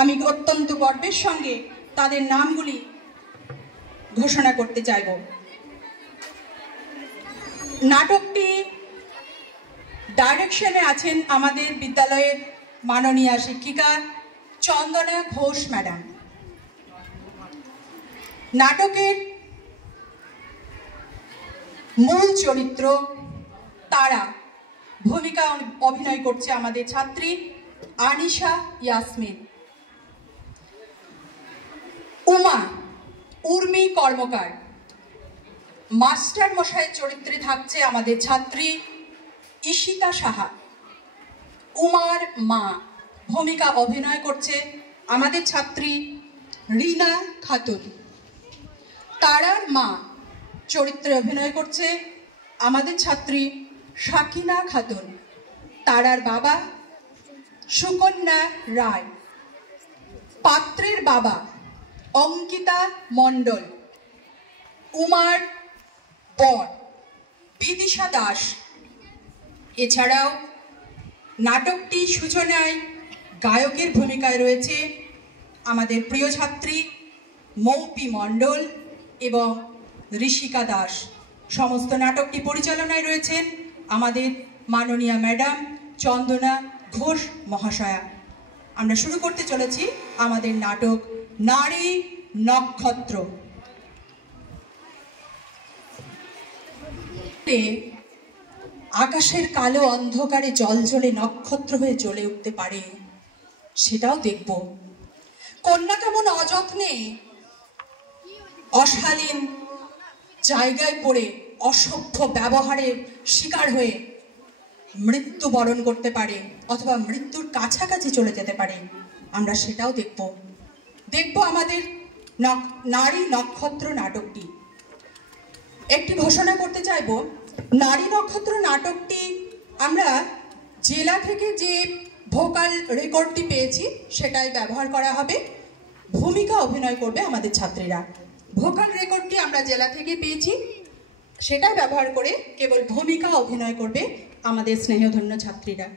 আমি অত্যন্ত গর্বের সঙ্গে তাদের নামগুলি ঘোষণা করতে চাইব। নাটকটি ডাইরেকশনে আছেন আমাদের বিদ্যালয়ের মাননীয়া শিক্ষিকা চন্দনা ঘোষ ম্যাডাম। নাটকের মূল চরিত্র তারা ভূমিকা অভিনয় করছে আমাদের ছাত্রী আনিশা ইয়াসমিন। উমা উর্মি কর্মকার মাস্টার মশাইয়ের চরিত্রে থাকছে আমাদের ছাত্রী ঈশিতা সাহা। উমার মা ভূমিকা অভিনয় করছে আমাদের ছাত্রী রিনা খাতুন। তারার মা চরিত্রে অভিনয় করছে আমাদের ছাত্রী সাকিনা খাতুন। তারার বাবা সুকন্যা রায়। পাত্রের বাবা অঙ্কিতা মণ্ডল। উমার বর বিদিশা দাস। এছাড়াও নাটকটি সূচনায় গায়কের ভূমিকায় রয়েছে আমাদের প্রিয় ছাত্রী মৌপি মণ্ডল এবং ঋষিকা দাস। সমস্ত নাটকটি পরিচালনায় রয়েছেন আমাদের মাননীয়া ম্যাডাম চন্দনা ঘোষ মহাশয়া। আমরা শুরু করতে চলেছি আমাদের নাটক নারী নক্ষত্র। আকাশের কালো অন্ধকারে জলজলে নক্ষত্র হয়ে জ্বলে উঠতে পারে, সেটাও দেখব। কন্যা কেমন অযত্নে অশালীন জায়গায় পড়ে অসভ্য ব্যবহারের শিকার হয়ে মৃত্যুবরণ করতে পারে অথবা মৃত্যুর কাছাকাছি চলে যেতে পারে, আমরা সেটাও দেখব। আমাদের নারী নক্ষত্র নাটকটি। একটি ঘোষণা করতে চাইব, নারী নক্ষত্র নাটকটি আমরা জেলা থেকে যে ভোকাল রেকর্ডটি পেয়েছি সেটাই ব্যবহার করা হবে। ভূমিকা অভিনয় করবে আমাদের ছাত্রীরা। ভোকাল রেকর্ডটি আমরা জেলা থেকে পেয়েছি, সেটা ব্যবহার করে কেবল ভূমিকা অভিনয় করবে আমাদের স্নেহধন্য ছাত্রীরা।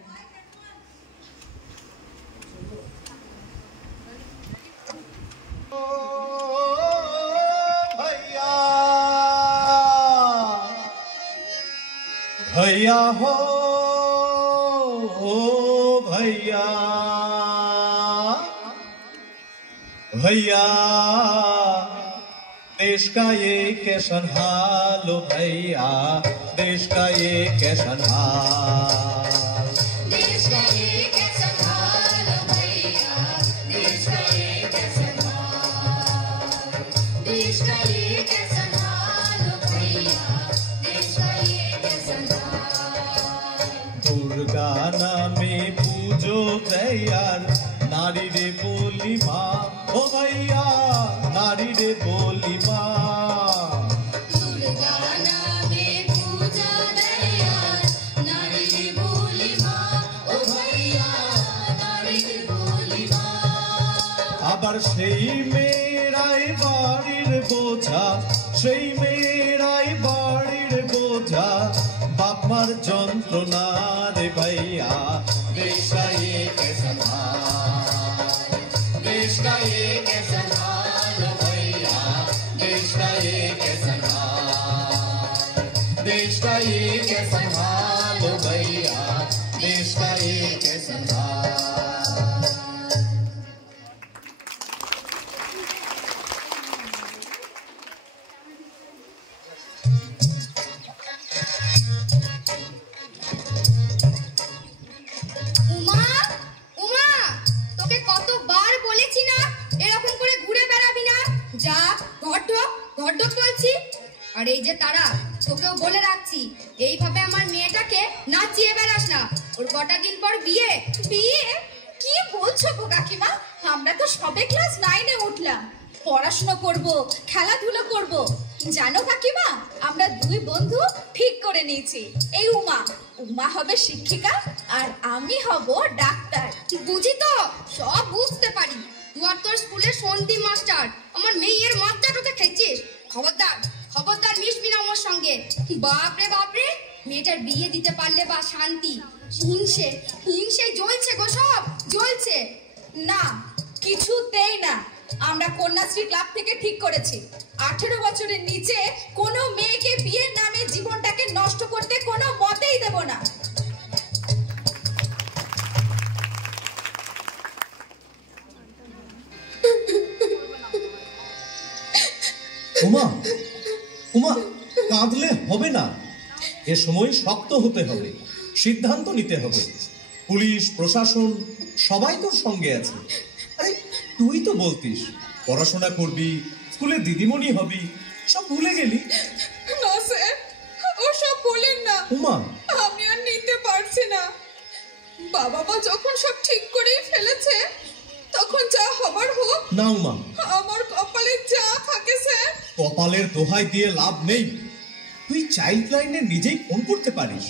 भैया हो भैया भैया देश का ये कैसन हाल हो भैया, देश का ये कैसन हाल, देश का ये कैसन हाल हो भैया, देश का ये कैसन हाल, देश का ये कैसन हाल हो भैया, देश का ये कैसन हाल। दुर्गा नामे पूजो तैयार नारी रे बोली माँ, ओ भैया नारी रे बोली माँ। दुर्गा नामे पूजा तैयार नारी रे बोली माँ, ओ भैया नारी रे बोली माँ। আবার সেই মেয়েরাই বাড়ির বোঝা, সেই মেয়েরাই বাড়ির বোঝা, বাপমার যন্ত্রণা রে ভাইয়া, দেশ का ये कैसन हाल, देश का ये कैसन हाल हो भैया, देश का ये कैसन हाल, देश का ये कैसन हाल हो भैया, देश का ये कैसन हाल। উমা উমা তোকে কতবার বলেছি না এরকম করে ঘুরে বেড়াবি না, যা ঘর ঢোক বলছি। আর এই যে তারা, তোকেও বলে রাখছি এইভাবে আমার মেয়েটাকে নাচিয়ে বেড়াস না, ওর কটা দিন পর বিয়ে। বিয়ে কি বলছো গো কাকিমা, আমরা তো সবে ক্লাস 9-এ উঠলাম, পড়াশোনা করব, খেলাধুলো করব। জানো কাকিমা, আমরা দুই বন্ধু ঠিক করে নিয়েছি, এই উমা হবে শিক্ষিকা আর আমি হব ডাক্তার। বুঝি তো, সব বুঝতে পারি। তুই আর তোর স্কুলের সন্ধি মাস্টার আমার মেয়ের মাত্রাটাতে খেয়েছিস। খবরদার মিশবি না আমার সঙ্গে। বাপরে মেয়েটার বিয়ে দিতে পারলে বা শান্তি, হিংসে জ্বলছে গো, সব জ্বলছে। না, কিছুতেই না। আমরা কন্যাশ্রী ক্লাব থেকে ঠিক করেছি 18 বছরের নিচে কোনো মেয়েকে বিয়ের নামে জীবনটাকে নষ্ট করতে কোনো মতেই দেব না। উমা, উমা, কাঁদলে হবে না। এ সময় শক্ত হতে হবে, সিদ্ধান্ত নিতে হবে। পুলিশ প্রশাসন সবাই তোর সঙ্গে আছে। আরে তুই তো বলতিস পড়াশোনা করবি, স্কুলে দিদিমণি হবি, সব ভুলে গেলি। না স্যার, ওসব বলেন না। উমা, আমি আর নিতে পারছি না। বাবা মা যখন সব ঠিক করেই ফেলেছে, তখন যা হবার হোক। না উমা, আমার কপালে যা থাকে স্যার। কপালের দোহাই দিয়ে লাভ নেই। তুই চাইল্ড লাইনে নিজেই ফোন করতে পারিস।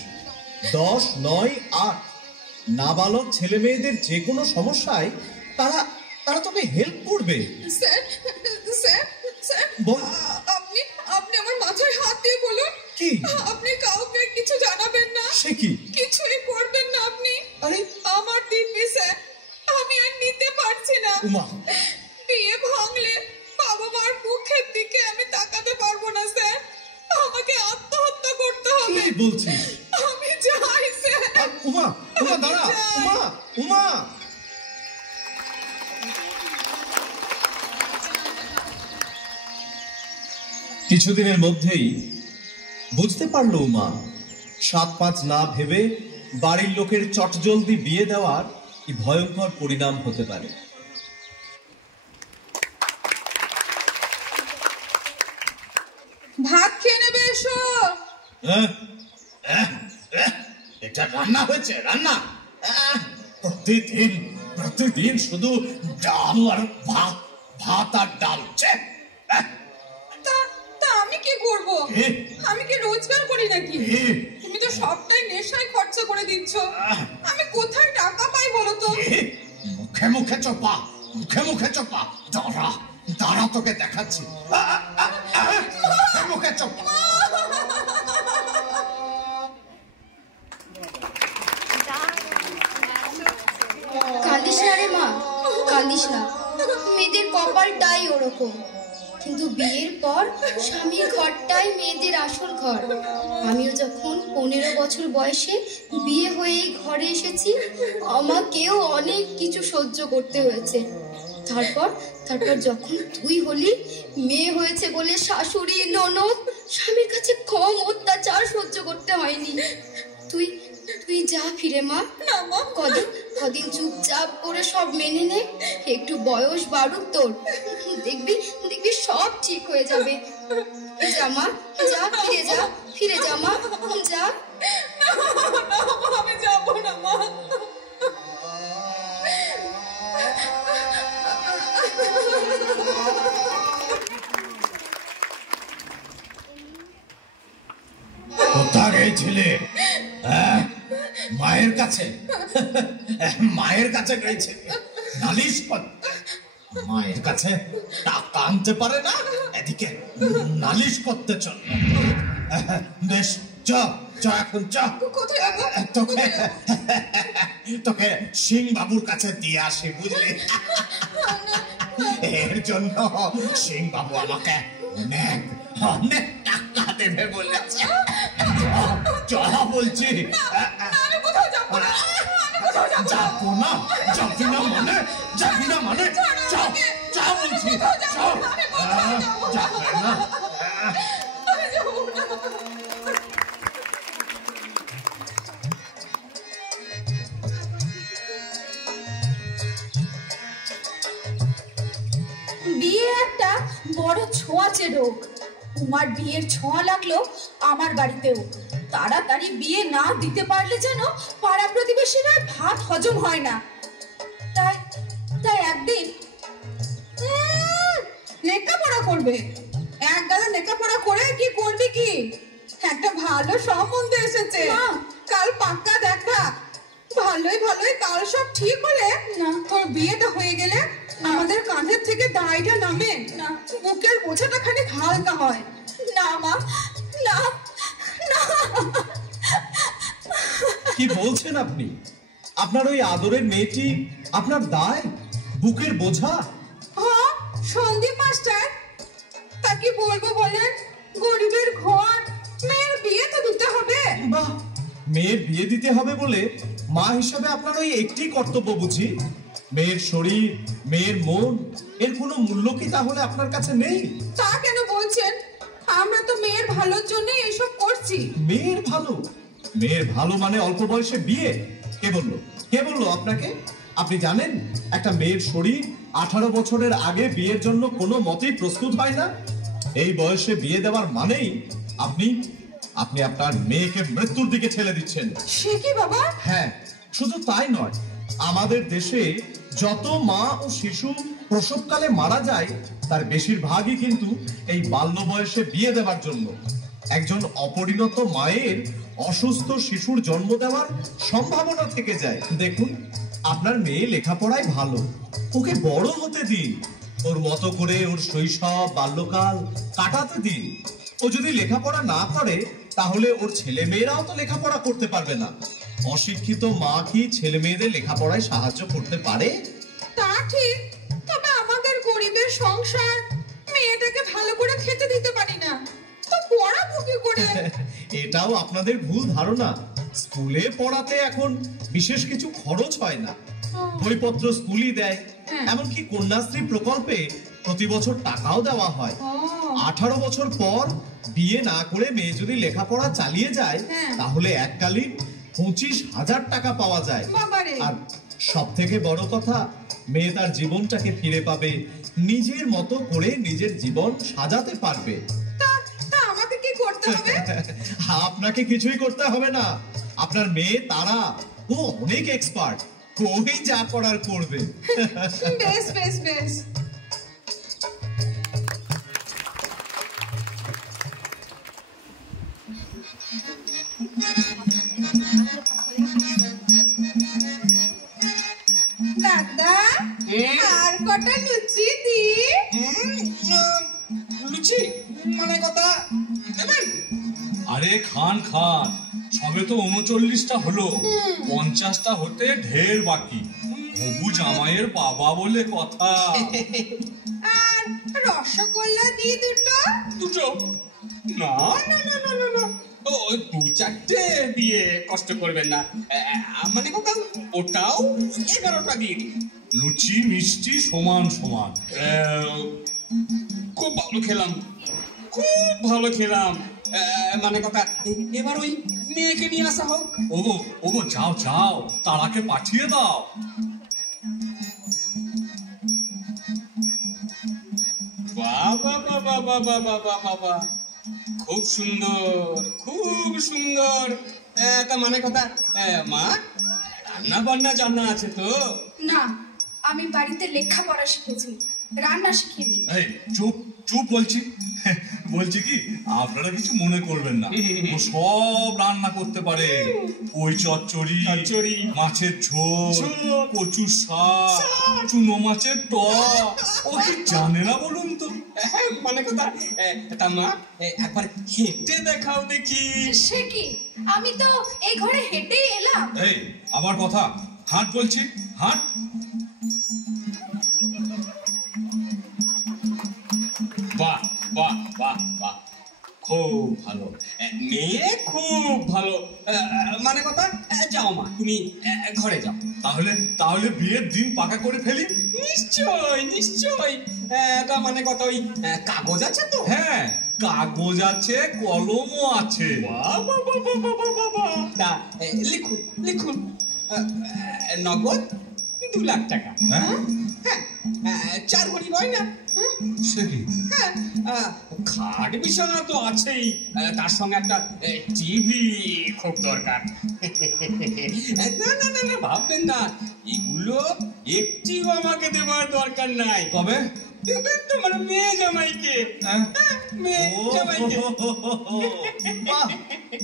10, 9, 8 নাবালক ছেলে মেয়েদের যে কোনো সমস্যায় তারা তারা তোকে হেল্প করবে। স্যার, স্যার, স্যার, বল। আপনি আমার মাথায় হাত দিয়ে বলুন। কি? আপনি কাউকে কিছু জানাবেন না। সে কি? কিছুই করবেন না আপনি। আরে আমার দিব্যি স্যার, আমি আর নিতে পারছি না। উমা, বিয়ে ভাঙলে বাবা মার মুখের দিকে আমি তাকাতে পারবো না স্যার। আমাকে আত্মহত্যা করতে হবে। কি বলছিস? আমি যাই স্যার। উমা, উমা দাঁড়া। উমা, উমা। কিছুদিনের মধ্যেই বুঝতে পারলো উমা 7-5 না ভেবে বাড়ির লোকের চটজলদি বিয়ে দেওয়ার কি ভয়ঙ্কর পরিণাম হতে পারে। ভাত খেয়ে নেবে এসো। এটা রান্না হয়েছে? রান্না প্রতিদিন প্রতিদিন শুধু ডাল আর ভাত, ভাত আর ডাল। তা আমি কি করব? আমি কি রোজগার করি নাকি? তুমি তো সবটাই নেশায় খরচা করে দিচ্ছ। আমি কোথায় টাকা পাই বলো তো? মুখে মুখে চোপা, মুখে মুখে চোপা। দাঁড়া দাঁড়া, তোকে দেখাচ্ছি। মুখে মুখে চোপা। কাঁদিস না রে মা, কাঁদিস না। মেয়েদের কপালটাই ওরকম। কিন্তু বিয়ের পর স্বামীর ঘরটাই মেয়েদের আসল ঘর। আমিও যখন 15 বছর বয়সে বিয়ে হয়ে এই ঘরে এসেছি, আমাকেও অনেক কিছু সহ্য করতে হয়েছে। তারপর যখন তুই হলি, মেয়ে হয়েছে বলে শাশুড়ি ননদ স্বামীর কাছে কম অত্যাচার সহ্য করতে হয়নি। তুই যা ফিরে মা। কদিন চুপচাপ করে সব মেনে নে। একটু বয়স বাড়ুক তোর, দেখবি সব ঠিক হয়ে যাবে। যা মা, যা, ফিরে যা মা, যা। আমি যাবো না মা। কোথায় গেছিলে? মায়ের কাছে? মায়ের কাছে গেছে নালিশ করতে? মায়ের কাছে টাকা আনতে পারে না, এদিকে নালিশ করতে চলল। বেশ, চ এখন চ। তোকে সিং বাবুর কাছে দিয়ে আসি, বুঝলি? এর জন্য সিং বাবু আমাকে অনেক অনেক টাকা দেবে বলেছে। চ বলছি। যাবো না? যাবি না মানে? যাবি না মানে? চা বলছি। যাবে না? বিয়ে একটা বড় ছোঁয়াচে রোগ। উমার বিয়ের ছোঁয়া লাগলো আমার বাড়িতেও। তাড়াতাড়ি বিয়ে না দিতে পারলে যেন পাড়া প্রতিবেশীরা ভাত হজম হয় না। তাই একদিন লেখাপড়া করবে। এক গাদা লেখাপড়া করে কি করবি? কি একটা ভালো সম্বন্ধ এসেছে, কাল পাক্কা দেখা। ভালোই কাল সব ঠিক হলে তোর বিয়েটা হয়ে গেলে আমাদের কাঁধের থেকে দায়টা নামে, বুকের বোঝাটা খানিক হালকা হয়। না মা, না না। কি বলছেন আপনি? আপনার ওই আদরের মেয়েটি আপনার দায়? বুকের বোঝা। হ্যাঁ সন্দীপ মাস্টার, তা কি বলবো বলেন, গরিবের ঘর, মেয়ের বিয়ে তো দিতে হবে। বাহ, মেয়ের বিয়ে দিতে হবে বলে মা হিসাবে আপনার ওই একটি কর্তব্য বুঝি? মেয়ের শরীর, মেয়ের মন, এর কোনো মূল্য কি তাহলে আপনার কাছে নেই? তা কেন বলছেন? আমরা তো মেয়ের ভালোর জন্যই এসব করছি। মেয়ের ভালো? মেয়ের ভালো মানে অল্প বয়সে বিয়ে? কে বললো? কে বললো আপনাকে? আপনি জানেন একটা মেয়ের শরীর 18 বছরের আগে বিয়ের জন্য কোনো মতেই প্রস্তুত হয় না। এই বয়সে বিয়ে দেওয়ার মানেই আপনি আপনি আপনার মেয়েকে মৃত্যুর দিকে ঠেলে দিচ্ছেন। সে কি বাবা? হ্যাঁ, শুধু তাই নয়, আমাদের দেশে যত মা ও শিশু প্রসবকালে মারা যায় তার বেশিরভাগই কিন্তু এই বাল্য বয়সে বিয়ে দেওয়ার জন্য। একজন অপরিণত মায়ের অসুস্থ শিশুর জন্ম দেওয়ার সম্ভাবনা থেকে যায়। দেখুন, আপনার মেয়ে লেখাপড়ায় ভালো, ওকে বড় হতে দিন, ওর মতো করে ওর শৈশব বাল্যকাল কাটাতে দিন। ও যদি লেখাপড়া না করে তাহলে ওর ছেলে মেয়েরাও তো লেখাপড়া করতে পারবে না। অশিক্ষিত মা কি ছেলে মেয়েদের লেখাপড়ায় সাহায্য করতে পারে? তা ঠিক, তবে আমাদের গরিবের সংসার, মেয়েটাকে ভালো করে খেতে দিতে পারি না, তো পড়াবো কি করে? এটাও আপনাদের ভুল ধারণা। স্কুলে পড়াতে এখন বিশেষ কিছু খরচ হয় না, বইপত্র স্কুলই দেয়। এমনকি কন্যাশ্রী প্রকল্পে প্রতি বছর টাকাও দেওয়া হয়। 18 বছর পর বিয়ে না করে মেয়ে যদি লেখাপড়া চালিয়ে যায় তাহলে এককালীন 25,000 টাকা পাওয়া যায়। আর সব থেকে বড় কথা, মেয়ে তার জীবনটাকে ফিরে পাবে, নিজের মতো করে নিজের জীবন সাজাতে পারবে। আমাকে কি করতে হবে? আপনাকে কিছুই করতে হবে না। আপনার মেয়ে তারা, ও অনেক এক্সপার্ট, ওই যা করার করবে। বেশ বেশ বেশ। দাদা, আর কটা লুচি দি? লুচি মানে কথা দেবেন? আরে খান খান, সবে তো 39টা হলো, 50টা হতে ঢের বাকি। হবু জামাইয়ের বাবা বলে কথা। আর রসগোল্লা দি দুটো? দুটো? না না না না না না, ও 2-4টে দিয়ে কষ্ট করবেন না। মানে কথা, ওটাও 11টা দিয়ে দিন। লুচি মিষ্টি সমান সমান। খুব ভালো খেলাম, খুব ভালো খেলাম। মানে কথা, এবার ওই মেয়েকে নিয়ে আসা হোক। ওগো ওগো, যাও যাও, তারাকে পাঠিয়ে দাও। বাবা বাবা বাবা বাবা বাবা, খুব সুন্দর, খুব সুন্দর। তা মানে কথা, মা রান্না বান্না জানা আছে তো? না, আমি বাড়িতে লেখাপড়া শিখেছি, রান্না শিখিনি। এই চুপ চুপ বলছি। বলছি কি, আপনারা কিছু মনে করবেন না, ও সব রান্না করতে পারে। ওই চচ্চড়ি, মাছের ঝোল, কচুর শাক, চুনো মাছের টক, ও কি জানে না বলুন তো? মানে কথা, তা মা একবার হেঁটে দেখাও দেখি। সে কি, আমি তো এই ঘরে হেঁটেই এলাম। এই আবার কথা, হাঁট বলছি, হাঁট। বাহ বাহ বাহ বাহ, খুব ভালো মেয়ে, খুব ভালো। মানে কথা, যাও মা, তুমি ঘরে যাও। তাহলে তাহলে বিয়ের দিন পাকা করে ফেলি। নিশ্চয় নিশ্চয়। তা মানে কথা, ওই কাগজ আছে তো? হ্যাঁ, কাগজ আছে, কলমও আছে। বাবা বাবা বাবা বাবা, তা লিখুন লিখুন। নগদ 2 লাখ টাকা। হ্যাঁ, 4 ভরি গয়না। সে কি? খাট বিছানা তো আছেই, তার সঙ্গে একটা টিভি খুব দরকার। না না না না, ভাববেন না, এগুলো একটিও আমাকে দেওয়ার দরকার নাই। তবে দেবেন তোমার মেয়ে জামাইকে। মেয়ে জামাইকে।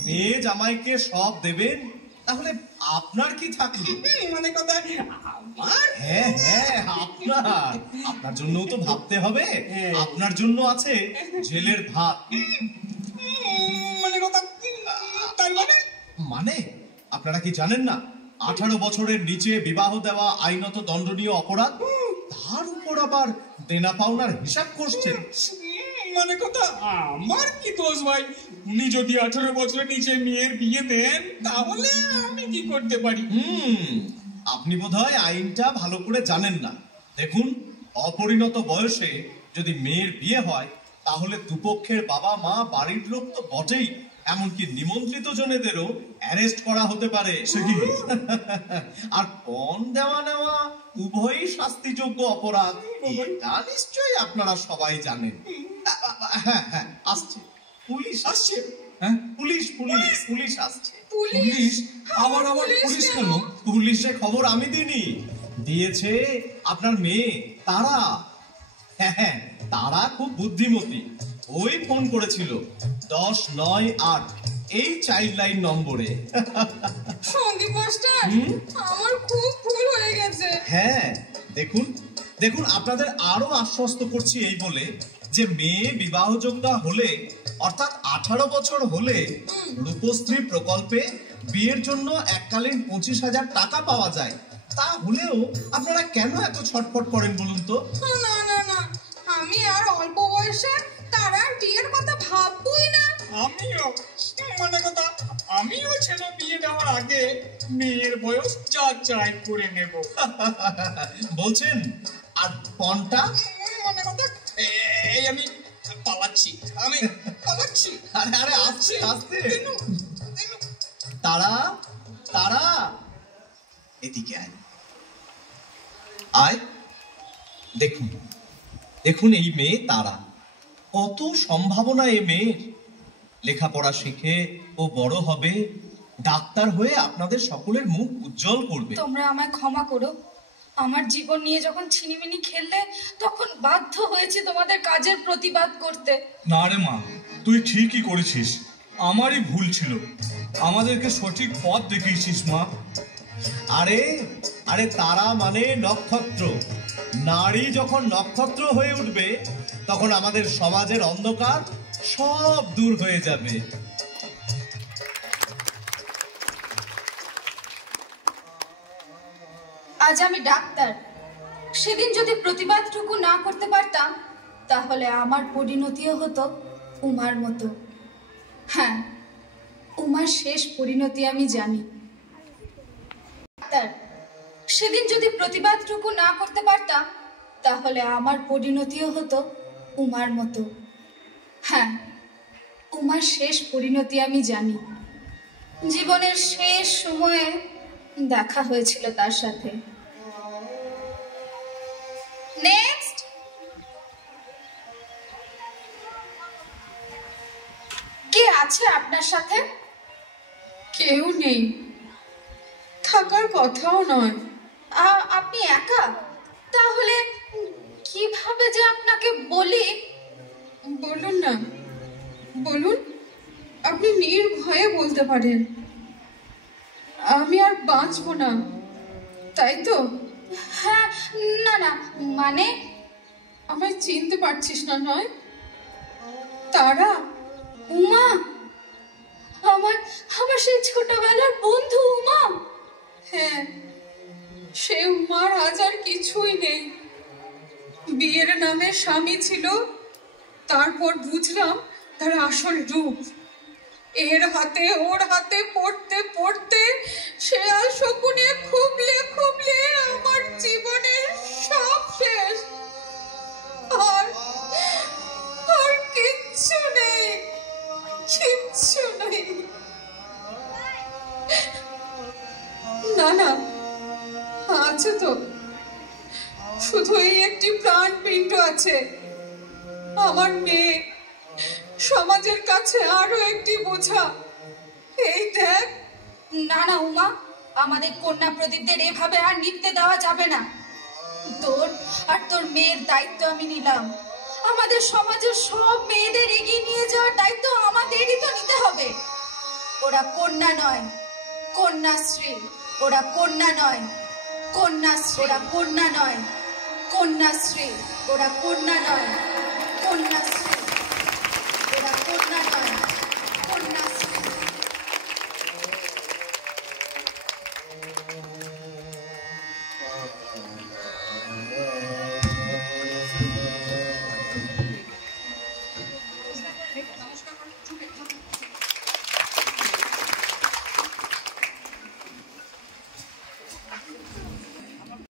মেয়ে জামাইকে সব দেবেন, তাহলে আপনার কি থাকলো? মানে কথা, আমার? হ্যাঁ হ্যাঁ, আপনার জন্যও তো ভাবতে হবে। আপনার জন্য আছে জেলের ভাত। মানে কথা, তার মানে আপনারা কি জানেন না 18 বছরের নিচে বিবাহ দেওয়া আইনত দণ্ডনীয় অপরাধ? তার উপর আবার দেনা পাওনার হিসাব করছেন। মানে কথা, আমার কি দোষ ভাই? উনি যদি 18 বছরের নিচে মেয়ের বিয়ে দেন তাহলে আমি কি করতে পারি? আপনি বোধহয় আইনটা ভালো করে জানেন না। দেখুন, অপরিণত বয়সে যদি মেয়ের বিয়ে হয় তাহলে দুপক্ষের বাবা মা, বাড়ির লোক তো বটেই, এমনকি নিমন্ত্রিত জনেদেরও অ্যারেস্ট করা হতে পারে। আর পণ দেওয়া নেওয়া উভয়ই শাস্তিযোগ্য অপরাধ, এটা নিশ্চয়ই আপনারা সবাই জানেন। হ্যাঁ হ্যাঁ, আসছে পুলিশ, আসছে। পুলিশ পুলিশ পুলিশ আসছে। পুলিশ? আবার পুলিশ কেন? পুলিশে খবর আমি দিইনি, দিয়েছে আপনার মেয়ে তারা। হ্যাঁ হ্যাঁ, তারা খুব বুদ্ধিমতী। ওই ফোন করেছিল 1098 এই চাইল্ড লাইন নম্বরে। সন্দীপ মাস্টার, আমার খুব ভুল হয়ে গেছে। হ্যাঁ, দেখুন দেখুন, আপনাদের আরো আশ্বস্ত করছি এই বলে যে মেয়ে বিবাহযোগ্য হলে, অর্থাৎ 18 বছর হলে রূপশ্রী প্রকল্পে বিয়ের জন্য এককালীন 25,000 টাকা পাওয়া যায়। তা হলেও আপনারা কেন এত ছটফট করেন বলুন তো? না না না, আমি আর অল্প বয়সে তারা বিয়ের কথা ভাববই না। আমিও, মানে কথা, আমিও ছেলে বিয়ে দেওয়ার আগে মেয়ের বয়স যাচাই করে নেব। বলছেন? আর পণটা? মানে কথা, এই আমি পালাচ্ছি। আরে আরে, আসছে আসছে। তারা তারা, এদিকে আয় আয়। দেখুন দেখুন, এই মেয়ে তারা, কত সম্ভাবনা এই মেয়ের। লেখাপড়া শিখে ও বড় হবে, ডাক্তার হয়ে আপনাদের সকলের মুখ উজ্জ্বল করবে। তোমরা আমায় ক্ষমা করো, আমার জীবন নিয়ে যখন ছিনিমিনি খেললে তখন বাধ্য হয়েছে তোমাদের কাজের প্রতিবাদ করতে। না রে মা, তুই ঠিকই করেছিস, আমারই ভুল ছিল। আমাদেরকে সঠিক পথ দেখিয়েছিস মা। আরে আরে, তারা মানে নক্ষত্র। নারী যখন নক্ষত্র হয়ে উঠবে তখন আমাদের সমাজের অন্ধকার সব দূর হয়ে যাবে। আজ আমি ডাক্তার, সেদিন যদি প্রতিবাদটুকু না করতে পারতাম তাহলে আমার পরিণতিও হতো উমার মতো। হ্যাঁ, উমার শেষ পরিণতি আমি জানি। ডাক্তার, সেদিন যদি প্রতিবাদটুকু না করতে পারতাম তাহলে আমার পরিণতিও হতো উমার মতো। হ্যাঁ, উমার শেষ পরিণতি আমি জানি। জীবনের শেষ সময়ে দেখা হয়েছিল তার সাথে। নেক্সট। কে আছে আপনার সাথে? কেউ নেই, থাকার কথাও নয়। আপনি একা? তাহলে কিভাবে যে আপনাকে বলি? বলুন না, বলুন, আপনি নির্ভয়ে বলতে পারেন। আমি আর বাঁচবো না, তাই তো? হ্যাঁ, না না, মানে আমায় চিনতে পারছিস না নয়? তারা, উমা, আমার আমার সেই ছোটবেলার বন্ধু উমা। হ্যাঁ, সে উমার আজ আর কিছুই নেই। বিয়ের নামে স্বামী ছিল, তারপর বুঝলাম তার আসল রূপ। এর হাতে ওর হাতে পড়তে পড়তে সে আর শকুনে খুবলে খুবলে আমার জীবনের সব শেষ। আর কিচ্ছু নেই, কিচ্ছু নেই। না না, আছে তো, শুধু এই একটি প্রাণপিণ্ড আছে, আমার মেয়ে। সমাজের কাছে আরো একটি বোঝা। এই দেখ। না না উমা, আমাদের কন্যা প্রদীপদের এভাবে আর নিতে দেওয়া যাবে না। তোর আর তোর মেয়ের দায়িত্ব আমি নিলাম। আমাদের সমাজের সব মেয়েদের এগিয়ে নিয়ে যাওয়ার দায়িত্ব আমাদেরই তো নিতে হবে। ওরা কন্যা নয়, কন্যাশ্রী। ওরা কন্যা নয়, কন্যাশ্রী। ওরা কন্যা নয়, কন্যাশ্রী। ওরা কন্যা নয়, কন্যাশ্রী। ওরা কন্যা নয়, কন্যা।